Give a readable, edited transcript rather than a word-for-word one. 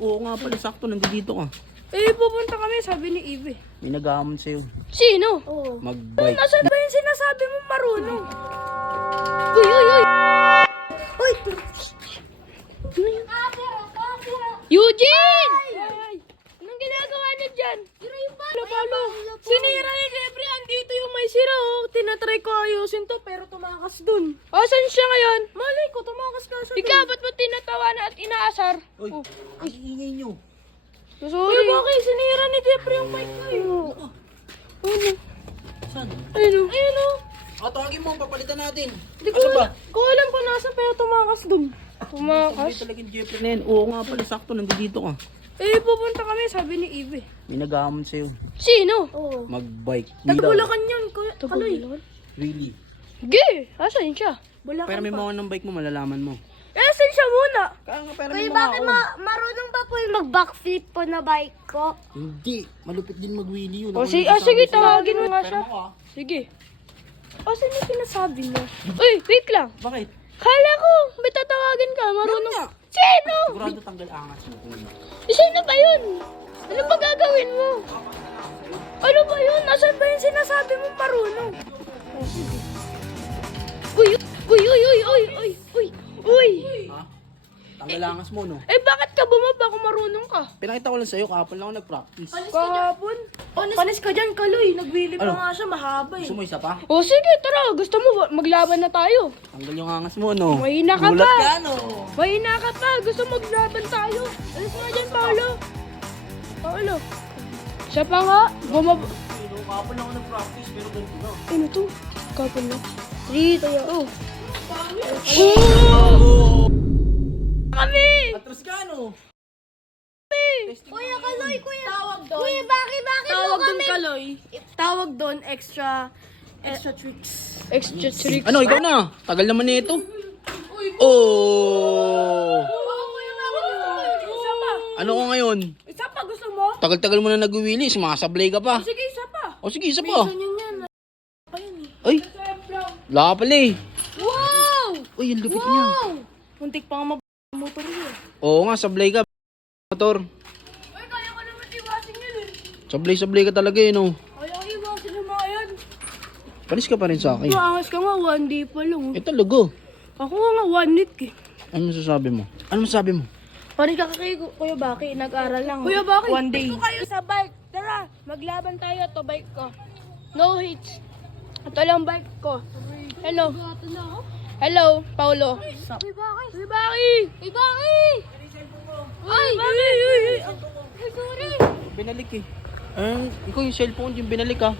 Oo nga pala, sakto, nandito ka. Eh, pupunta kami, sabi ni Eve. May nag-aamon sa'yo. Sino? Oo. Mag-bike. Nasaan ba yung sinasabi mo marunong? Uy, uy, uy! Uy! Ano yun? Eugene! Anong ginagawa niya dyan? Palo. Sinira ni Jeffrey, andito yung may sira oh. Tinatry ko ayusin to pero tumakas dun. Asan siya ngayon? Malay ko, tumakas ka siya dun. Ikaw, ba't mo tinatawanan at inaasar? Uy, ang ingay nyo. Sorry. Uy, bakit? Sinira ni Jeffrey yung mic ko eh. Ano? Saan? Ayun o. Ayun o. Tawagin mo, papalitan natin. Di ko Asan ba? ko alam kung nasa pero tumakas dun. Sabi talagang Jeffrey na yan. Oo nga pala, sakto, nandito ka. Eh, pupunta kami, sabi ni Eve. May nag-aamon sa'yo. Sino? Oo. Mag-bike. Taga-Bulacan yun, kuya. Kaloy. Really? Sige, asan siya? Bulacan Pero may mga ng bike mo, malalaman mo. Eh, asan siya muna? Kaya nga, pero may Kuya, mga bakit ako. marunong ba po yung mag-backflip po na bike ko? Hindi, malupit din mag-wheelie yun. O, Ako sige, nagsasabi sa'yo. tawagin mo nga Pero siya. ako, ah. Sige. Asan yung sinasabi niya? Uy, wait lang. Bakit? Kala ko, may tatawagin ka, marunong. Nga. Sino? Sigurado tanggal angas mo. Sino ba yun? Ano ba gagawin mo? Ano ba yun? Nasaan ba yung sinasabi mo marunong? Oh, sige. Uy, uy, uy, uy, uy, uy, uy, uy. Ha? Tanggal angas mo, no? Eh, bakit ka bumaba kung marunong ka? Pinakita ko lang sa'yo, kahapon lang ako nag-practice. Kahapon? Panis ka dyan, Kaloy. Nagbili pa Ano? nga siya, mahaba eh. Gusto mo isa pa? O sige, tara. Gusto mo, maglaban na tayo. Tanggal yung angas mo, no? Mahina ka Gulat pa. ka, no? Mahina ka pa. Gusto mo maglaban tayo. Alis nga dyan, Paolo. Paolo. Siya pa nga. Bumaba. Kahapon lang ako nag-practice, pero ganito na. Ano to? Kapon na. Dito yun. Oh. Kami! Atras ka, no? Kuya Kaloy, kuya. Tawag doon. Kuya, bakit po Tawag doon, kami? Kaloy. Tawag doon, extra tricks. Extra tricks. Ano, ikaw na? Tagal naman nito. Oh! Isa pa. Ano ko ngayon? Isa pa, gusto mo? Tagal-tagal mo na nag-wheelie, sumasablay ka pa. Sige, isa pa. O sige, isa pa. Ganyan yan. Ayun eh. Ay, wala ka pala eh. Wow! Uy, ang lupit niya. Muntik pa nga motor yun. Oo nga, sablay ka. Motor. Ay, kaya ko naman iwasin yun eh. Sablay-sablay ka talaga eh, no? Kaya ko iwasin yung mga yan. Palis ka pa rin sa akin. Maangas ka nga, 1 day pa lang. Eh talaga. Ako nga 1 week eh. Ano masasabi mo? Ano masasabi mo? Paano ka kay Kuya Baki? Nag-aral lang. Kuya Baki, 1 day. Ito kayo sa bike. Tara, maglaban tayo. Ito bike ko. No hits. Ito lang bike ko. Hello. Hello, Paulo. Kuya, bakit? Kuya Baki! Kuya, bakit? Ay, Baki! Ay, Ay, sorry. Binalik eh. Ikaw yung cellphone yung binalik ah.